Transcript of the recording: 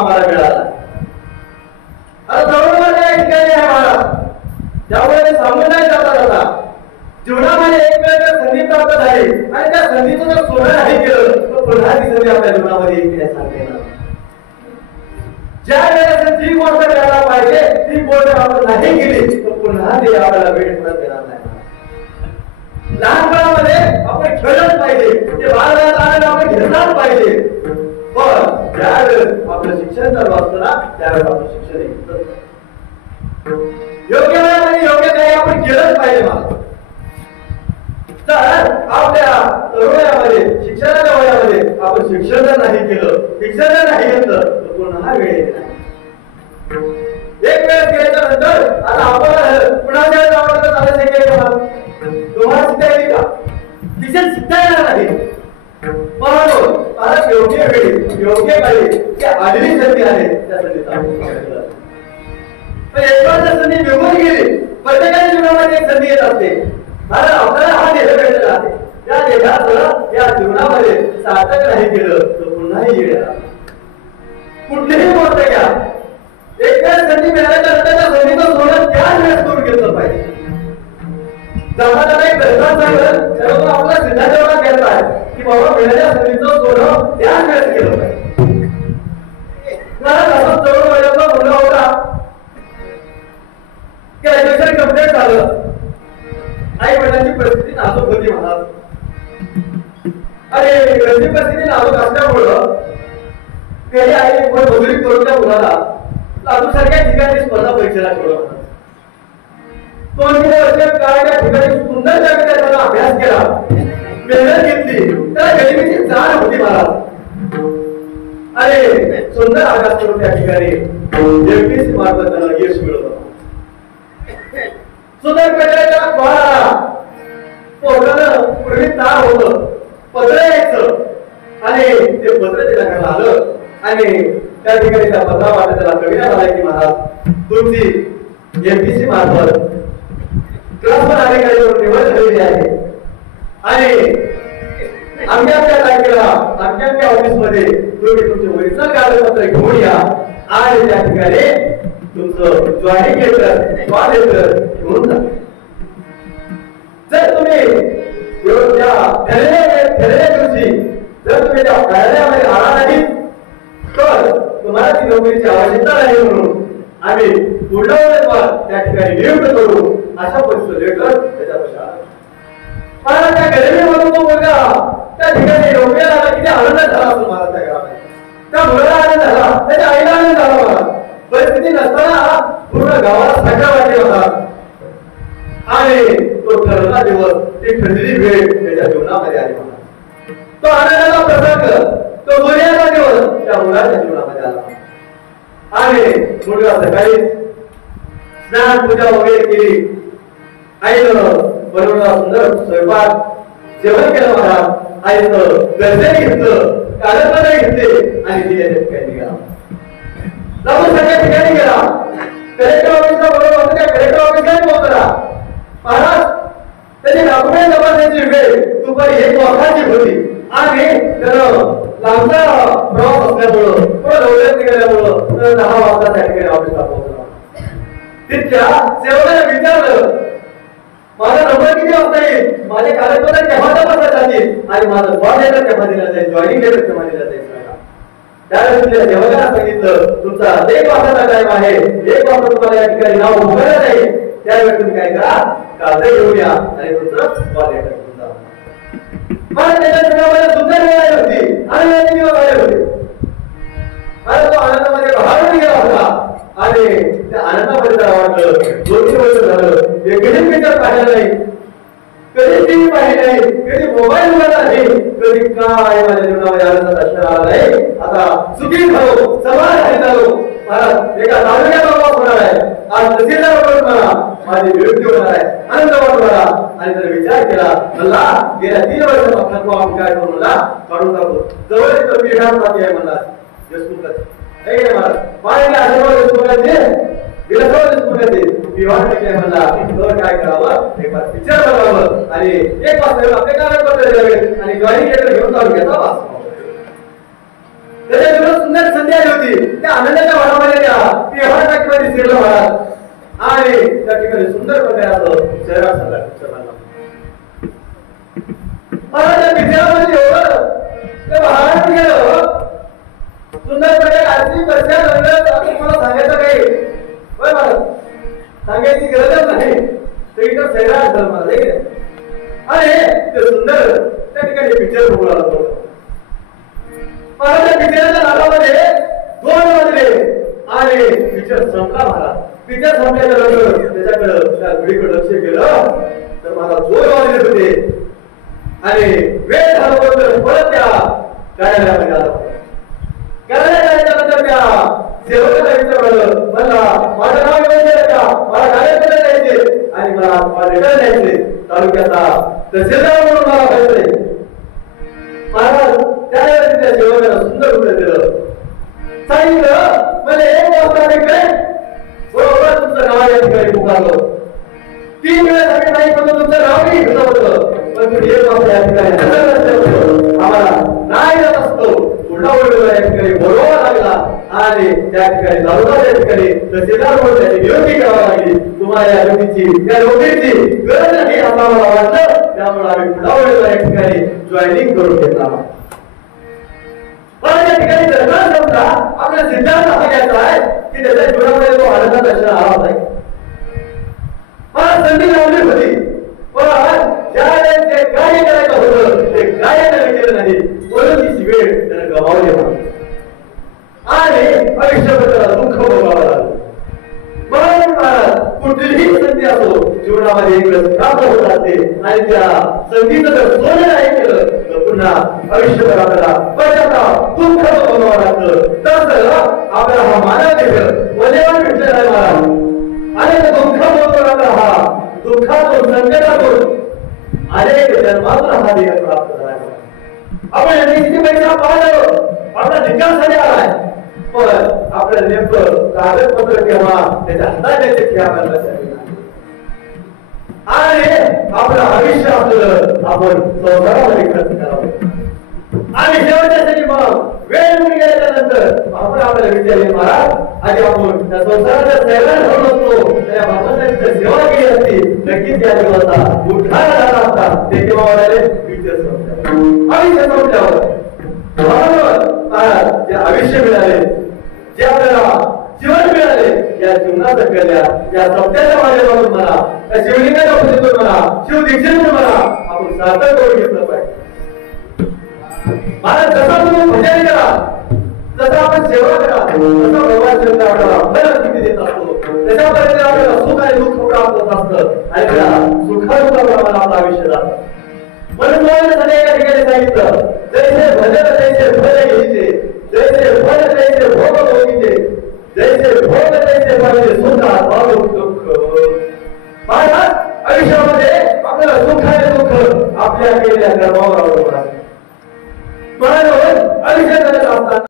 आम्हाला मिळाला. आता तरुण वर्ग या ठिकाणी आहे महाराज, त्यामुळे सांगून नाही जाता जीवनामध्ये एक वेळ जर संधी प्राप्त झाली आणि त्या संधीचं जर सोनं नाही केलं तर पुन्हा ती संधी आपल्या जीवनामध्ये येईल सांगेल. ज्या वेळेला जी गोष्ट करायला पाहिजे ती गोष्ट आपण नाही केली तर पुन्हा ती आपल्याला वेळ परत देणार नाही. लहानपणामध्ये आपण खेळलंच पाहिजे, ते बालवयात आलेलं आपण घेतलाच पाहिजे, पण ज्यावेळेस आपलं शिक्षण चालू असतं ना त्यावेळेस आपलं शिक्षण योग्य वेळामध्ये योग्य काही आपण केलंच पाहिजे. मला तर आपल्या तरुणामध्ये शिक्षणाच्या वयामध्ये आपण शिक्षण जर नाही केलं, शिक्षण जर नाही घेतलं तर पुन्हा वेळ येत नाही. एक वेळ गेल्याच्या नंतर आता आपण पुन्हा वेळ आवडतं चालायचं की तुम्हाला शिकता येईल का? शिक्षण शिकता येणार नाही. म्हणून मला योग्य वेळी योग्य काळी जी आलेली संधी आहे त्या संधीचा एक वेळ जर संधी निघून गेली, प्रत्येकाच्या जीवनामध्ये एक संधी येत असते. कारण आपल्याला हा देह भेटलेला आहे, त्या देहाचं या जीवनामध्ये सार्थक नाही केलं तर पुन्हाही येणार. कुठलीही गोष्ट घ्या, एक वेळ संधी मिळाल्याच्या नंतर त्या संधीचं सोनं त्याच वेळेस करून घेतलं पाहिजे. जमाना एक प्रश्न सांगलं तेव्हा आपला सिद्धांत केला आहे की बाबा मिळाल्या संधीचं सोनं त्याच वेळेस केलं पाहिजे. असं तरुण वयाचा मुलगा होता की ऍडमिशन कंप्लीट झालं, आई वडिलांची परिस्थिती नाजूक होती म्हणाल. अरे घरची परिस्थिती नाजूक असल्यामुळं घरी आई मजुरी करून त्या मुलाला लातूर सारख्या ठिकाणी स्पर्धा परीक्षेला ठेवलं. 2-3 वर्ष काळ त्या ठिकाणी सुंदर त्याचा अभ्यास केला, मेहनत घेतली, त्याला गरिबीची जाण होती महाराज. अरे सुंदर अभ्यास करून त्या ठिकाणी MPSC मार्फत त्याला यश मिळवलं. सुंदर पेटायच्या फळाला पोटानं पूर्वी तार होतं, पत्र यायचं आणि ते पत्र त्याच्याकडे आलं आणि त्या ठिकाणी त्या पत्रा वाटत त्याला कविता झाला की महाराज तुमची MPSC मार्फत क्लास वन अधिकारी निवड झालेली आहे आणि आमच्या तारखेला आमच्या ऑफिस मध्ये तुम्ही तुमचे ओरिजिनल कागदपत्र घेऊन या आणि त्या ठिकाणी तुमचं जॉईनिंग लेटर कॉल लेटर घेऊन जा. जर तुम्ही ठरलेल्या दिवशी जर तुम्ही त्या कार्यालयामध्ये आला नाही तर तुम्हाला ती नोकरीची आवश्यकता नाही म्हणून आम्ही पुढला उमेदवार त्या ठिकाणी नियुक्त करू अशा परिस्थिती लेटर त्याच्यापाशी आला. मला त्या गरिबीमधून तो मुलगा त्या ठिकाणी नोकरीला आला किती आनंद झाला असतो मला त्या घरामध्ये. त्या मुलाला आनंद झाला, त्याच्या आईला आनंद झाला. मला परिस्थिती नसताना पूर्ण गावाला सगळा वाटले होता आणि तो ठरला दिवस ती ठरलेली वेळ त्याच्या जीवनामध्ये आली होता. तो आनंदाचा प्रसंग, तो दुनियाचा दिवस त्या मुलाच्या जीवनामध्ये आला आणि मुलगा सकाळी स्नान पूजा वगैरे केली, आईनं बनवला सुंदर स्वयंपाक, जेवण केलं. महाराज आईचं गरजे घेतलं, कागदपत्र घेतले आणि ती याच्या ठिकाणी गेला. जाऊन सगळ्या ठिकाणी गेला. कलेक्टर ऑफिसला बोलवलं, त्या कलेक्टर ऑफिसला पोहोचला. महाराज त्याची डॉक्युमेंट जमा द्यायची वेळ दुपारी 1 वाजताची होती आणि त्यानं लांबचा प्रवास असल्यामुळं थोडं लवकर निघाल्यामुळं 10 वाजता त्या ठिकाणी ऑफिसला पोहोचला. तिथल्या सेवकाला विचारलं माझा नंबर किती वाजता येईल, माझे कागदपत्र केव्हा तपासले जातील आणि माझं कॉल लेटर केव्हा दिला जाईल, जॉईनिंग लेटर केव्हा दिला जाईल. त्यावेळेस तुमच्या सेवकाला सांगितलं तुमचा 1 वाजताचा टाइम आहे, 1 वाजता तुम्हाला या ठिकाणी नाव उभं जाईल. त्यावेळेस तुम्ही काय करा, कागद घेऊन या आणि तुमचं कॉल लेटर घेऊन जा. मला त्याच्या जीवनामध्ये सुंदर वेळ आली होती आणि दिवस आले होते. मला तो आनंदामध्ये बहारून गेला होता आणि त्या आनंदामध्ये त्याला वाटलं 2-3 वर्ष झालं हे कधी पिक्चर पाहिलं नाही, कधी टीव्ही पाहिली नाही, कधी मोबाईल बघितला नाही, कधी काय माझ्या जीवनामध्ये आनंदाचा क्षण आला नाही. आता सुखी झालो, समाधानी झालो. महाराज एका तालुक्यात प्रवास होणार आहे, आज तहसीलदार मला माझी नियुक्ती होणार आहे, आनंद वाटला आणि त्याने विचार केला मला गेल्या 3 वर्षापासून तो आम्ही काय करू मला काढून टाकू. जवळच पीठात बाकी आहे मला देशमुखाचे हे महाराज माझ्या आशीर्वाद देशमुखाचे काय करावं एक पिक्चर बनवावं आणि 1 वाजता आपले कागदपत्र द्यावे आणि जॉईनिंग लेटर घेऊन तालुक्याचा वास. त्याच्या सुंदर संधी आली होती त्या आनंदाच्या भरामध्ये ती एवढ्या टाकीमध्ये शिरलं महाराज आणि त्या ठिकाणी सुंदर प्रकारे शहरात झाला महाराज पिक्चरामध्ये एवढं ते महाराज गेलं सुंदर प्रकारे आरती बसल्या नंतर मला सांगायचं काही होय महाराज सांगायची गरजच नाही सगळीकडे सैराट झालं मला अरे ते सुंदर त्या ठिकाणी पिक्चर बघू लागलो महाराज पिक्चरच्या नावामध्ये 2 वाजले आणि पिक्चर संपला महाराज पिक्चर संपल्यानंतर त्याच्याकडे त्या गुडीकडे लक्ष गेलं तर मला 2 वाजले होते आणि वेळ झाल्यानंतर परत त्या कार्यालयामध्ये आलो कार्यालयाच्या नंतर त्या सेवकाला विचारलं मला माझं नाव येऊन का मला कार्यालयात जायचे आणि मला रिटर्न द्यायचे तालुक्याचा तहसीलदार म्हणून मला पाहिजे महाराज त्यावेळेस त्या सेवकाला सुंदर उत्तर दिलं सांगितलं म्हणजे 1 वाजता काय बरोबर तुमचं नाव या ठिकाणी पुकारलं 3 वेळेसाठी नाही पण तुमचं नावही घेतलं होतं पण तुम्ही 1 वाजता या ठिकाणी आम्हाला नाही जात असतो पुढला वेळेला या ठिकाणी बोलवावा लागला आणि त्या ठिकाणी तालुक्याच्या ठिकाणी तहसीलदार म्हणून त्याची नियुक्ती करावी लागली तुम्हाला या नोकरीची त्या नोकरीची गरज नाही असं आम्हाला वाटलं त्यामुळे आम्ही पुढला वेळेला या ठिकाणी जॉईनिंग करून घेतला पण या ठिकाणी दरम्यान समजा आपला सिद्धांत असा घ्यायचा आहे की त्याच्या जीवनामध्ये तो आनंदात असणं आला नाही मला संधी लावली होती पण ज्या जे कार्य करायचं होतं ते कार्य त्याने केलं नाही म्हणून ती वेळ त्याने गमावली म्हणून आणि आयुष्यभर दुःख भोगावं लागलं म्हणून कुठलीही संधी असो जीवनामध्ये एक वेळ प्राप्त होत असते आणि त्या संधीचं जर सोनं नाही केलं तर पुन्हा आयुष्यभर आपल्याला पश्चाताप दुःख भोगावं लागतं तसं आपला हा मानव देह वलेवान भेटलेला आहे महाराज आणि दुःख भोगवणारा हा दुःखातून संकटातून अनेक जन्मातून हा देह प्राप्त झाला आपण किती पैसा पाहिलं आपला निकाल झाले आलाय पण आपलं नेमकं कागदपत्र किंवा त्याच्या हाताचे खेळ आणि आपलं आयुष्य आपलं आपण संसारामध्ये खर्च करावं आणि शेवटच्यासाठी मग वेळ निघून गेल्यानंतर आपण आपल्याला विचारले महाराज आधी आपण त्या संसाराच्या सैराट होऊन असतो त्या बाबांची सेवा केली असती नक्कीच त्या दिवसाचा उठायला झाला असता ते केव्हा वाढायले विचार संपल्यावर आयुष्य संपल्यावर महाराज जे आयुष्य मिळाले जे आपल्याला जीवन मिळाले या जीवनाचं कल्याण या सत्याच्या माध्यमातून म्हणा त्या शिवलिंगाच्या पूजेतून म्हणा शिवदीक्षेतून म्हणा आपण सार्थक करून घेतलं पाहिजे महाराज जसा तुम्ही भजन करा जसा आपण सेवा करा तसा भगवान शंकर आपल्याला बरं किती देत असतो त्याच्यापर्यंत आपल्याला सुख आणि दुःख प्राप्त होत असतं आणि त्या सुखादुःखाप्रमाणे आपलं आयुष्य जातं म्हणून मला एका ठिकाणी सांगितलं जैसे भजन तैसे फल घ्यायचे जैसे फल तैसे भोग भोगीचे जैसे भोग तैसे पाहिजे सुख दुःख महाराज आयुष्यामध्ये आपल्याला सुख आणि दुःख आपल्या केलेल्या कर्मावर अवलंबून असते म्हणून आयुष्यात असताना